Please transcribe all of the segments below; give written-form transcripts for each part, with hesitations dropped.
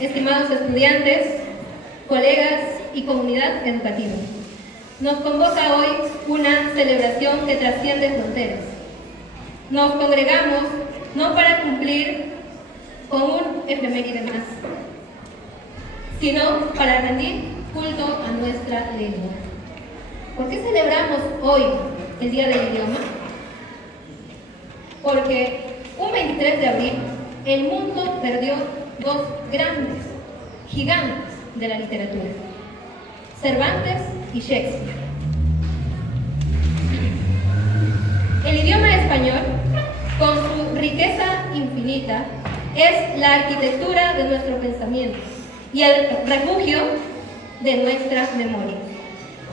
estimados estudiantes, colegas y comunidad educativa. Nos convoca hoy una celebración que trasciende fronteras. Nos congregamos no para cumplir con un efeméride más, sino para rendir culto a nuestra lengua. ¿Por qué celebramos hoy el Día del Idioma? Porque un 23 de abril el mundo perdió dos grandes, gigantes de la literatura, Cervantes y Shakespeare. El idioma español, con su riqueza infinita, es la arquitectura de nuestro pensamiento y el refugio de nuestra memoria.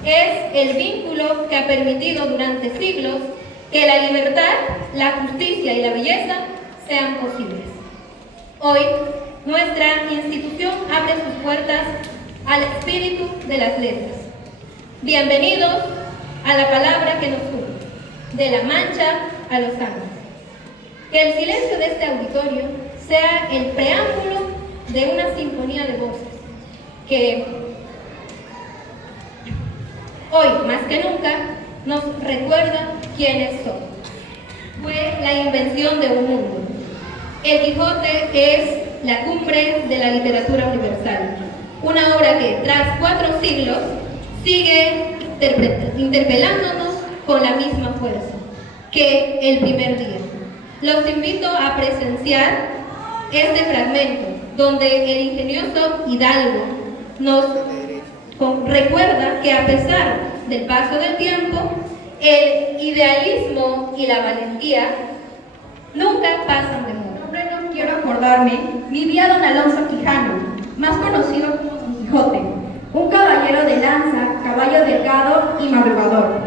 Es el vínculo que ha permitido durante siglos que la libertad, la justicia y la belleza sean posibles. Hoy, nuestra institución abre sus puertas al espíritu de las letras. Bienvenidos a la palabra que nos une, de La Mancha a los Andes. Que el silencio de este auditorio sea el preámbulo de una sinfonía de voces que hoy, más que nunca, nos recuerda quiénes somos. Fue la invención de un mundo. El Quijote es la cumbre de la literatura universal, una obra que, tras 4 siglos, sigue interpelándonos con la misma fuerza que el primer día. Los invito a presenciar este fragmento, donde el ingenioso Hidalgo nos recuerda que a pesar del paso del tiempo, el idealismo y la valentía nunca pasan de moda. No quiero acordarme, vivía don Alonso Quijano, más conocido como Don Quijote, un caballero de lanza, caballo delgado y madrugador.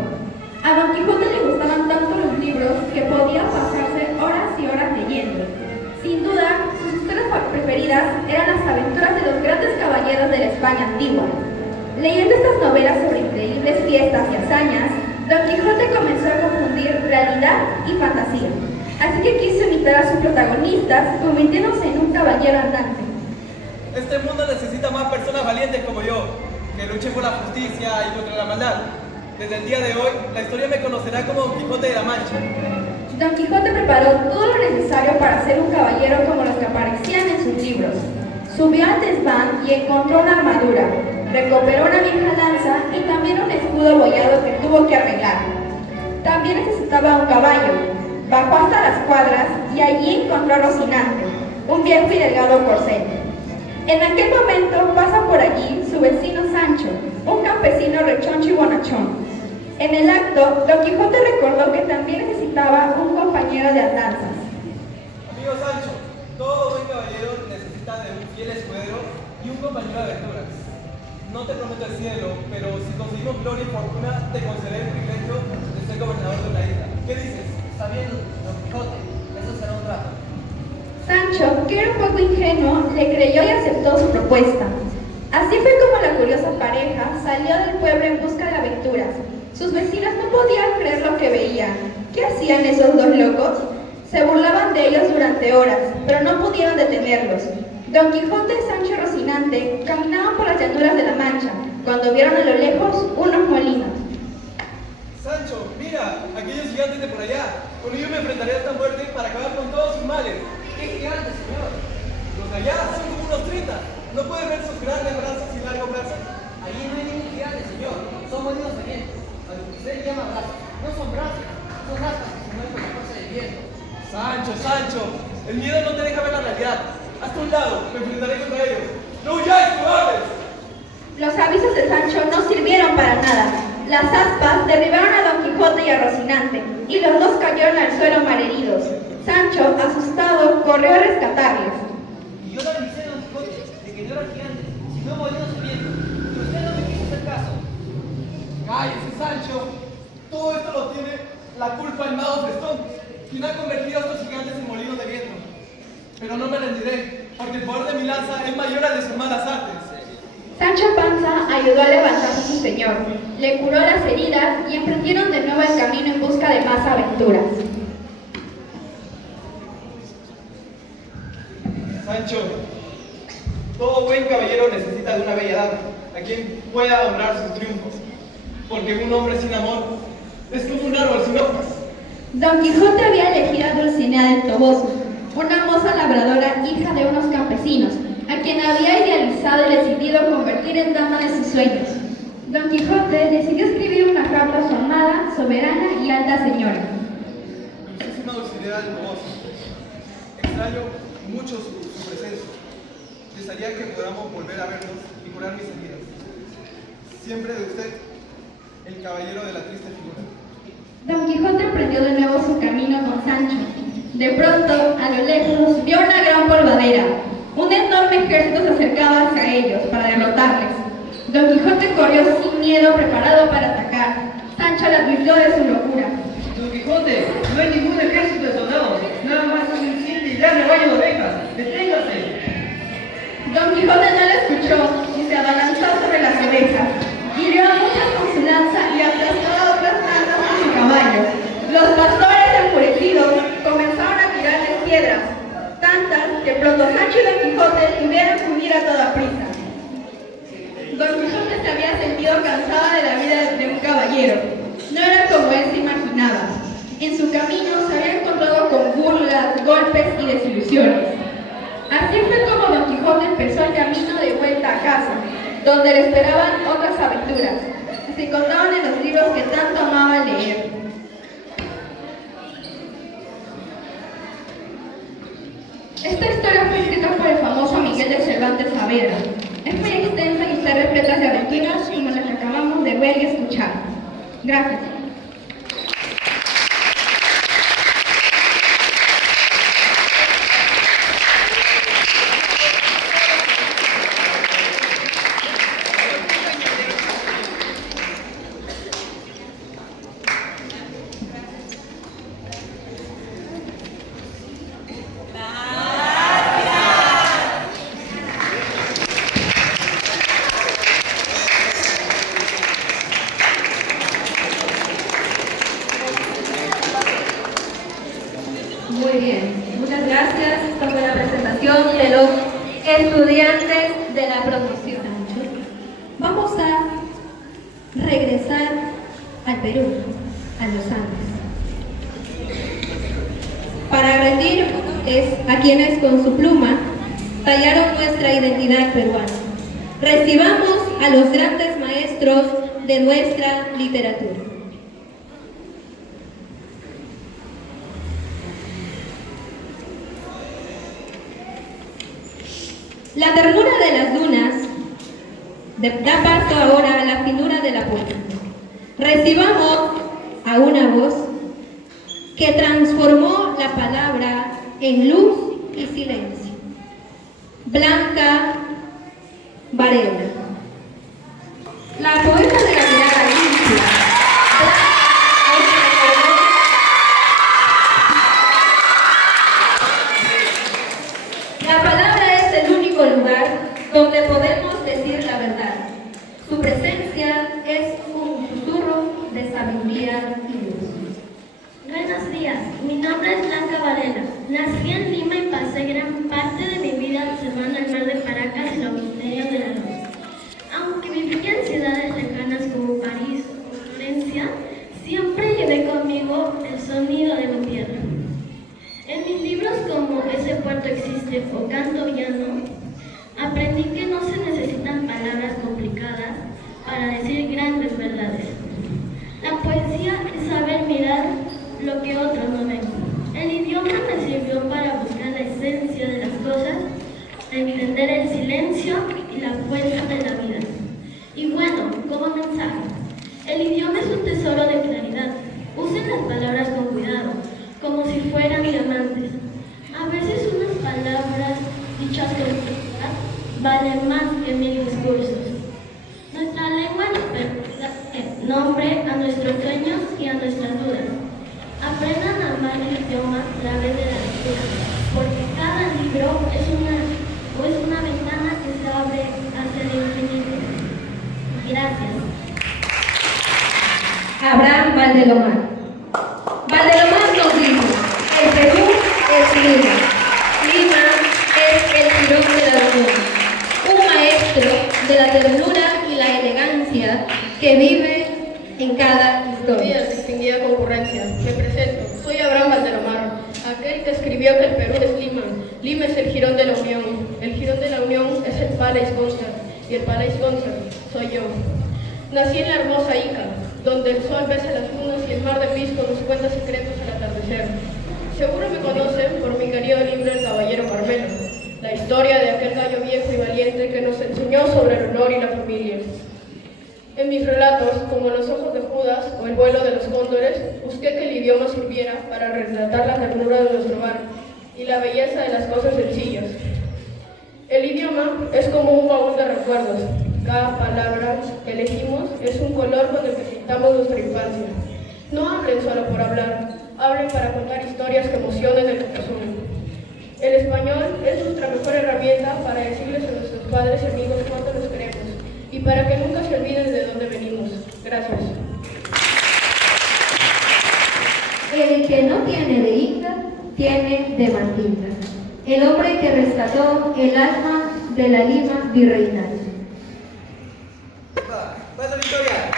A Don Quijote le gustaban tanto los libros que podía pasarse horas y horas leyendo. Sin duda, sus historias preferidas eran las aventuras de los grandes caballeros de la España antigua. Leyendo estas novelas sobre increíbles fiestas y hazañas, Don Quijote comenzó a confundir realidad y fantasía. Así que quiso imitar a sus protagonistas, convirtiéndose en un caballero andante. Este mundo necesita más personas valientes como yo, que luchen por la justicia y contra la maldad. Desde el día de hoy, la historia me conocerá como Don Quijote de la Mancha. Don Quijote preparó todo lo necesario para ser un caballero como los que aparecían en sus libros. Subió al desván y encontró una armadura, recuperó una vieja lanza y también un escudo abollado que tuvo que arreglar. También necesitaba un caballo. Bajó hasta las cuadras y allí encontró a Rocinante, un viejo y delgado corcel. En aquel momento pasa por allí su vecino Sancho, un campesino rechoncho y bonachón. En el acto, Don Quijote recordó que también necesitaba un compañero de andanzas. Amigo Sancho, todo buen caballero necesita de un fiel escudero y un compañero de aventuras. No te prometo el cielo, pero si conseguimos gloria y fortuna, te concederé el privilegio de ser gobernador de una isla. ¿Qué dices? Está bien, Don Quijote, eso será un trato. Sancho, que era un poco ingenuo, le creyó y aceptó su propuesta. Así fue como la curiosa pareja salió del pueblo en busca de aventuras. Sus vecinos no podían creer lo que veían. ¿Qué hacían esos dos locos? Se burlaban de ellos durante horas, pero no pudieron detenerlos. Don Quijote, Sancho y Rocinante caminaban por las llanuras de la Mancha, cuando vieron a lo lejos unos molinos. Sancho, mira, aquellos gigantes de por allá. Con ellos me enfrentaré a esta muerte para acabar con todos sus males. ¡Qué gigante, señor! Los de allá son como unos 30. ¿No puedes ver sus grandes brazos y largos brazos? Allí no hay ningún gigante, señor. Son molinos de viento. A lo que usted llama brazos. No son brazos, son astas que se mueven con la fuerza del viento. Sancho, Sancho, el miedo no te deja ver la realidad. Hasta un lado, me enfrentaré contra ellos. ¡No huyáis, cobardes! Los avisos de Sancho no sirvieron para nada. Las aspas derribaron a Don Quijote y a Rocinante, y los dos cayeron al suelo malheridos. Sancho, asustado, corrió a rescatarles. Y yo le avisé a Don Quijote de que no eran gigantes, sino molinos de viento. Pero usted no me quiso hacer caso. ¡Cállese, Sancho! Todo esto lo tiene la culpa el mago Frestón, quien ha convertido a estos gigantes en molinos de viento. Pero no me rendiré, porque el poder de mi lanza es mayor al de sus malas artes. Sancho Panza ayudó a levantar a su señor, le curó las heridas y emprendieron de nuevo el camino en busca de más aventuras. Sancho, Todo buen caballero necesita de una bella dama, a quien pueda honrar sus triunfos, porque un hombre sin amor es como un árbol sin hojas. Don Quijote había elegido a Dulcinea del Toboso, una moza labradora hija de unos campesinos, a quien había idealizado y decidido convertir en dama de sus sueños. Don Quijote decidió escribir una carta a su amada, soberana y alta señora. Dulcísima Dulcinea del Toboso, extraño mucho su presencia. Desearía que podamos volver a vernos y curar mis heridas. Siempre de usted, el caballero de la triste figura. Don Quijote emprendió de nuevo su camino con Sancho. De pronto, a lo lejos, vio una gran polvadera. Un enorme ejército se acercaba hacia ellos para derrotarles. Don Quijote corrió sin miedo, preparado para atacar. Sancho le advirtió de su locura. Don Quijote, no hay ningún ejército de soldados, nada más un simple y gran rebaño de ovejas. ¡Deténgase! Don Quijote no le escuchó y se abalanzó sobre las ovejas. Hirió a muchas con su lanza y aplastó a otras tantas con su caballo. Los pastores, enfurecidos, comenzaron a tirarles piedras, tantas que pronto Sancho y Don Quijote tuvieron que huir a toda prisa. Don Quijote se había sentido cansado de la vida de un caballero. No era como él se imaginaba. En su camino se había encontrado con burlas, golpes y desilusiones. Así fue como Don Quijote empezó el camino de vuelta a casa, donde le esperaban otras aventuras, que se contaban en los libros que tanto amaba leer. Esta historia fue escrita por el famoso Miguel de Cervantes Saavedra. Es muy extensa y está repleta de aventuras como las que acabamos de ver y escuchar. Gracias. Muy bien, muchas gracias. Esta fue la presentación de los estudiantes de la promoción. Vamos a regresar al Perú, a los Andes, para rendir a quienes con su pluma tallaron nuestra identidad peruana. Recibamos a los grandes maestros de nuestra literatura. La ternura de las dunas da paso ahora a la finura de la poesía. Recibamos a una voz que transformó la palabra en luz y silencio. Blanca Varela, la poeta de la mirada limpia. La palabra es el único lugar donde podemos decir la verdad. Su presencia es un susurro de sabiduría y luz. Buenos días, mi nombre es Blanca Varela. Nací en Lima y pasé gran parte de mi vida observando el mar de Paracas y los misterios de la luz. Aunque viví en ciudades lejanas como París o Florencia, siempre llevé conmigo el sonido de mi tierra. En mis libros como Ese puerto existe o Canto Llano, aprendí que no se necesitan palabras complicadas para decir grandes verdades. La poesía es saber mirar lo que otros no ven. El idioma me sirvió para buscar la esencia de las cosas, entender el silencio y la fuerza de la vida. Y bueno, como mensaje, el idioma es un tesoro de claridad. Usen las palabras con cuidado, como si fueran diamantes. A veces unas palabras dichas con claridad valen más que 1000 discursos. Nuestra lengua nos permite nombre a nuestros sueños y a nuestras dudas. Aprendan a amar el idioma a través de la lectura, porque cada libro es una ventana que se abre hacia el infinito. Gracias. Abraham Valdelomar. Valdelomar nos dijo: el Perú es Lima. Lima es el tirón de la luna. de la ternura y la elegancia que vive en cada Buenos historia. días, distinguida concurrencia. Me presento. Soy Abraham Valdelomar, aquel que escribió que el Perú es Lima. Lima es el jirón de la Unión. El jirón de la Unión es el Palais Concert. Y el Palais Concert soy yo. Nací en la hermosa Ica, donde el sol besa las lunas y el mar de Pisco nos cuenta secretos al atardecer. Seguro me conocen por mi querido libro El Caballero Carmelo, la historia de aquel gallo viejo y valiente que nos enseñó sobre el honor y la familia. En mis relatos, como Los ojos de Judas o El vuelo de los cóndores, busqué que el idioma sirviera para retratar la ternura de nuestro hogar y la belleza de las cosas sencillas. El idioma es como un baúl de recuerdos. Cada palabra que elegimos es un color con el que pintamos nuestra infancia. No hablen solo por hablar, hablen para contar historias que emocionen el corazón. El español es nuestra mejor herramienta para decirles a nuestros padres y amigos cuánto los queremos y para que nunca se olviden de dónde venimos. Gracias. El que no tiene de Inca, tiene de Mandinga. El hombre que rescató el alma de la Lima virreinal. ¡Pasa Victoria!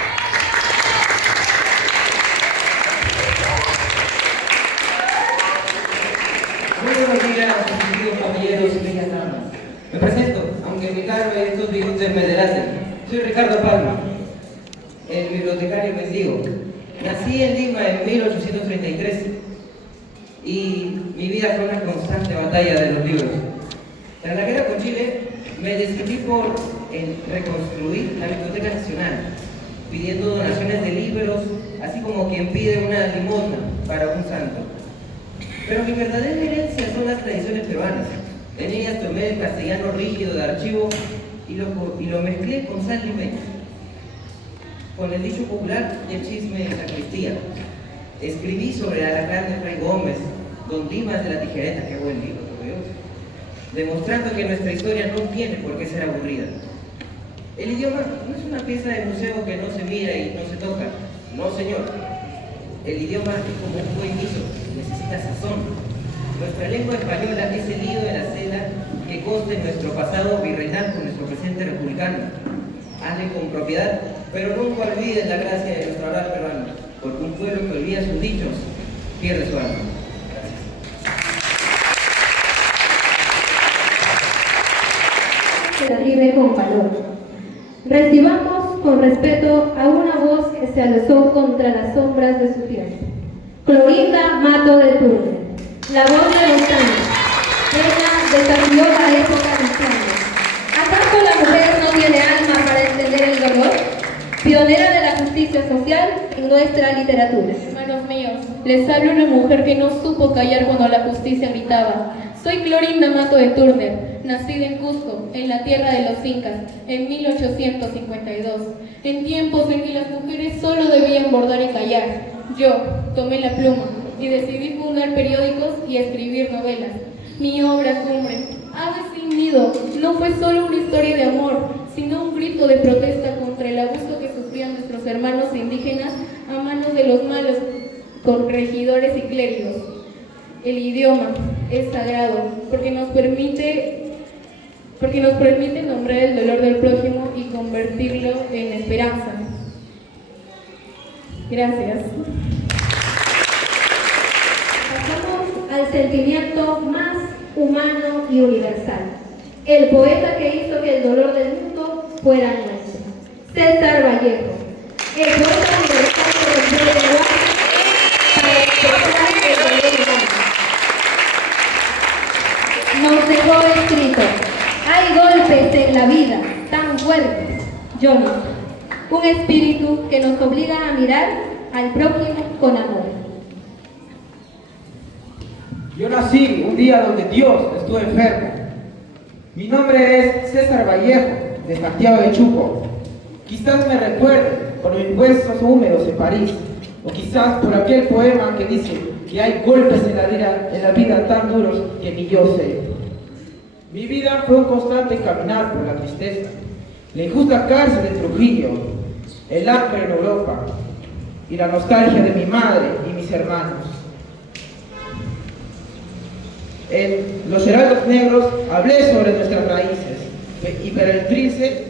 Muy buenos días, distinguidos caballeros y bellas damas. Me presento, aunque mi cargo y estos bigotes me delaten. Soy Ricardo Palma, el bibliotecario mendigo. Nací en Lima en 1833 y mi vida fue una constante batalla de los libros. Tras la guerra con Chile, me decidí por reconstruir la Biblioteca Nacional, pidiendo donaciones de libros, así como quien pide una limosna para un santo. Pero mi verdadera herencia son las tradiciones peruanas. En ellas tomé el castellano rígido de archivo y lo mezclé con sal limeña, con el dicho popular y el chisme de sacristía. Escribí sobre el alacrán de Fray Gómez, Don Dimas de la Tijereta, que buen libro, por Dios, demostrando que nuestra historia no tiene por qué ser aburrida. El idioma no es una pieza de museo que no se mira y no se toca. No, señor. El idioma es como un buen guiso, necesita sazón. Nuestra lengua española es el hilo de la seda que consta en nuestro pasado virreinal con nuestro presente republicano. Hablen con propiedad, pero nunca olviden la gracia de nuestro hablar peruano, porque un pueblo que olvida sus dichos pierde su alma. Que la vive con valor. Recibamos con respeto a una voz que se alzó contra las sombras de su tiempo. Clorinda Mato de Turner, la voz de los años. Ella desafió la época cristiana. ¿Acaso la mujer no tiene alma para entender el dolor? Pionera de la justicia social en nuestra literatura. Hermanos míos, les habla una mujer que no supo callar cuando la justicia gritaba. Soy Clorinda Mato de Turner, nacida en Cusco, en la tierra de los incas, en 1852, en tiempos en que las mujeres solo debían bordar y callar. Yo tomé la pluma y decidí fundar periódicos y escribir novelas. Mi obra cumbre, Ave sin nido, no fue solo una historia de amor, sino un grito de protesta contra el abuso que sufrían nuestros hermanos indígenas a manos de los malos corregidores y clérigos. El idioma es sagrado porque nos permite nombrar el dolor del prójimo y convertirlo en esperanza. Gracias. Pasamos al sentimiento más humano y universal. El poeta que hizo que el dolor del mundo fuera nuestro. César Vallejo. El poeta universal que rompió el lenguaje para expresar el dolor humano. Nos dejó escrito: hay golpes en la vida tan fuertes, Johnny. Un espíritu que nos obliga a mirar al prójimo con amor. Yo nací un día donde Dios estuvo enfermo. Mi nombre es César Vallejo, de Santiago de Chuco. Quizás me recuerden por mis huesos húmedos en París, o quizás por aquel poema que dice que hay golpes en la vida tan duros que ni yo sé. Mi vida fue un constante caminar por la tristeza, la injusta cárcel de Trujillo, el hambre en Europa y la nostalgia de mi madre y mis hermanos. En Los Heraldos Negros hablé sobre nuestras raíces, pero el trince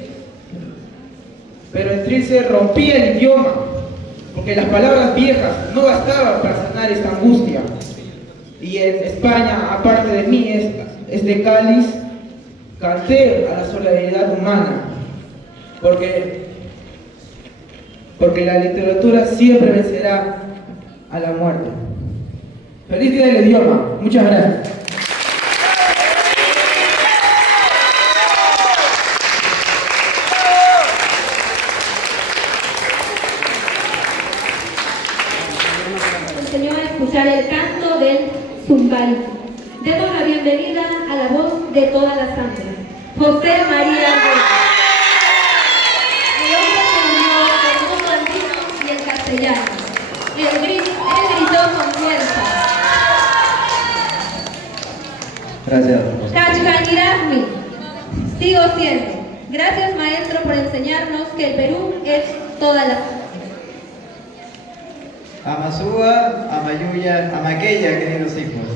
pero en Trilce rompí el idioma, porque las palabras viejas no bastaban para sanar esta angustia. Y en España, aparte de mí, es de Cáliz, canté a la solidaridad humana, porque la literatura siempre vencerá a la muerte. ¡Feliz Día del Idioma! Muchas gracias. Enseñó a escuchar el canto del zumbal. Demos la bienvenida a la voz de todas las santas, José María Arguedas. El hombre que unió el mundo andino y el castellano. Él gritó con fuerza. Gracias. Cachcañirasmi. Sigo siendo. Gracias, maestro, por enseñarnos que el Perú es toda la... Amasúa, Amayuya, Amaqueya, queridos hijos.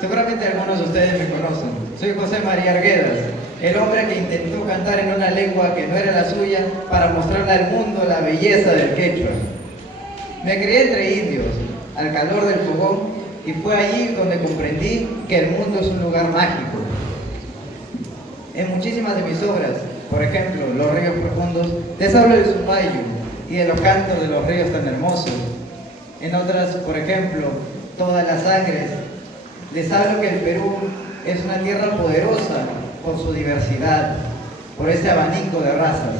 Seguramente algunos de ustedes me conocen. Soy José María Arguedas, el hombre que intentó cantar en una lengua que no era la suya para mostrarle al mundo la belleza del quechua. Me crié entre indios, al calor del fogón, y fue allí donde comprendí que el mundo es un lugar mágico. En muchísimas de mis obras, por ejemplo, Los ríos profundos, les hablo del Zumayo y de los cantos de los ríos tan hermosos. En otras, por ejemplo, Todas las sangres, les hablo que el Perú es una tierra poderosa por su diversidad, por ese abanico de razas.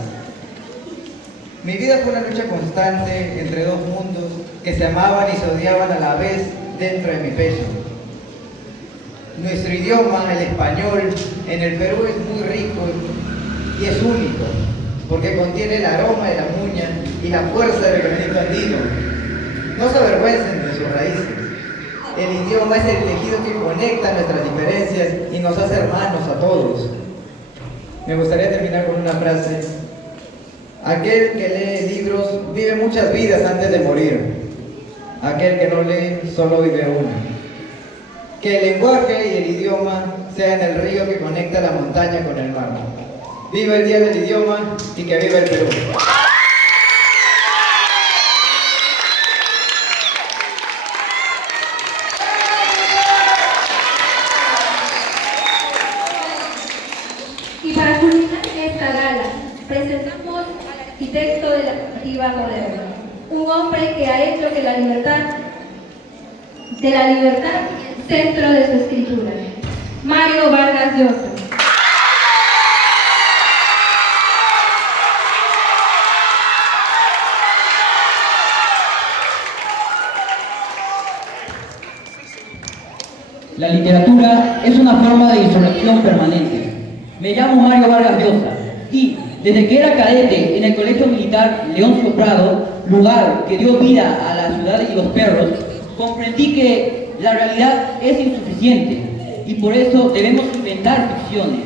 Mi vida fue una lucha constante entre dos mundos que se amaban y se odiaban a la vez dentro de mi pecho. Nuestro idioma, el español, en el Perú es muy rico y es único, porque contiene el aroma de la muña y la fuerza del granito andino. No se avergüencen de sus raíces. El idioma es el tejido que conecta nuestras diferencias y nos hace hermanos a todos. Me gustaría terminar con una frase. Aquel que lee libros vive muchas vidas antes de morir. Aquel que no lee solo vive una. Que el lenguaje y el idioma sean el río que conecta la montaña con el mar. Viva el Día del Idioma y que viva el Perú. Y para culminar esta gala, presentamos al arquitecto de la narrativa moderna, un hombre que ha hecho que la libertad centro de su escritura, Mario Vargas Llosa. La literatura es una forma de insurrección permanente. Me llamo Mario Vargas Llosa y, desde que era cadete en el Colegio Militar Leoncio Prado, lugar que dio vida a la ciudad y los perros, comprendí que la realidad es insuficiente y por eso debemos inventar ficciones.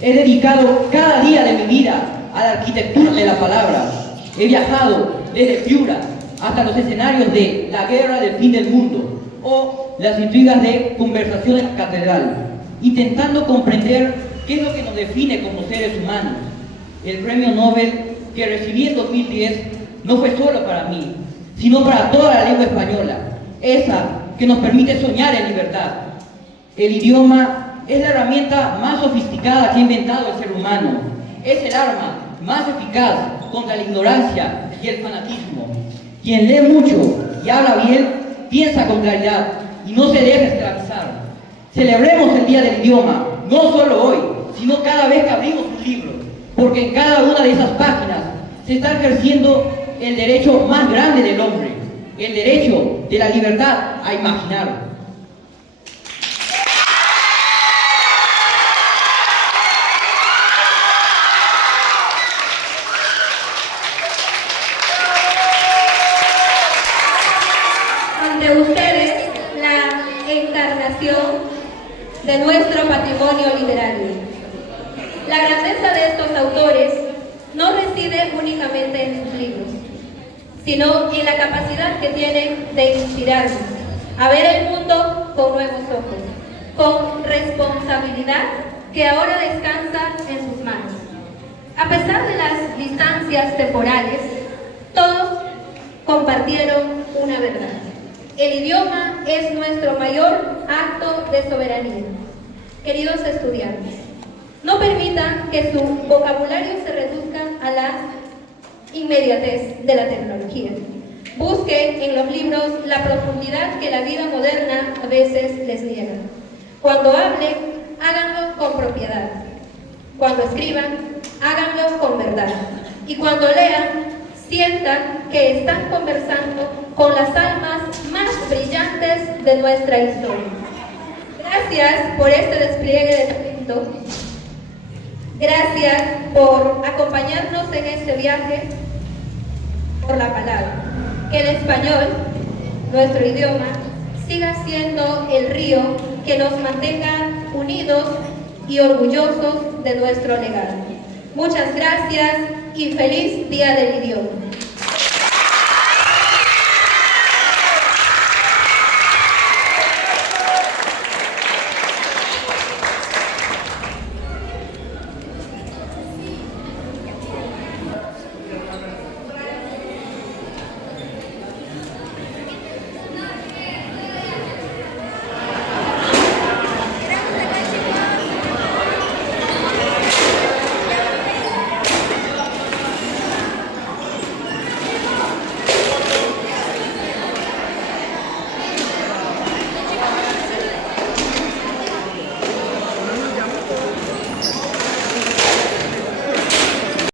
He dedicado cada día de mi vida a la arquitectura de la palabra. He viajado desde Piura hasta los escenarios de La guerra del fin del mundo o las intrigas de Conversación en la catedral, intentando comprender qué es lo que nos define como seres humanos. El premio Nobel que recibí en 2010 no fue solo para mí, sino para toda la lengua española, esa que nos permite soñar en libertad. El idioma es la herramienta más sofisticada que ha inventado el ser humano. Es el arma más eficaz contra la ignorancia y el fanatismo. Quien lee mucho y habla bien, piensa con claridad y no se deja esclavizar. Celebremos el Día del Idioma, no solo hoy, sino cada vez que abrimos un libro, porque en cada una de esas páginas se está ejerciendo el derecho más grande del hombre, el derecho de la libertad a imaginar. Ante ustedes, la encarnación de nuestro patrimonio literario. La grandeza de estos autores no reside únicamente en sus libros, sino en la capacidad que tienen de inspirarnos a ver el mundo con nuevos ojos, con responsabilidad que ahora descansa en sus manos. A pesar de las distancias temporales, todos compartieron una verdad. El idioma es nuestro mayor acto de soberanía. Queridos estudiantes, no permitan que su vocabulario se reduzca a la inmediatez de la tecnología. Busquen en los libros la profundidad que la vida moderna a veces les niega. Cuando hablen, háganlo con propiedad. Cuando escriban, háganlo con verdad. Y cuando lean, sientan que están conversando con las almas más brillantes de nuestra historia. Gracias por este despliegue de talento. Gracias por acompañarnos en este viaje por la palabra. Que el español, nuestro idioma, siga siendo el río que nos mantenga unidos y orgullosos de nuestro legado. Muchas gracias y feliz Día del Idioma.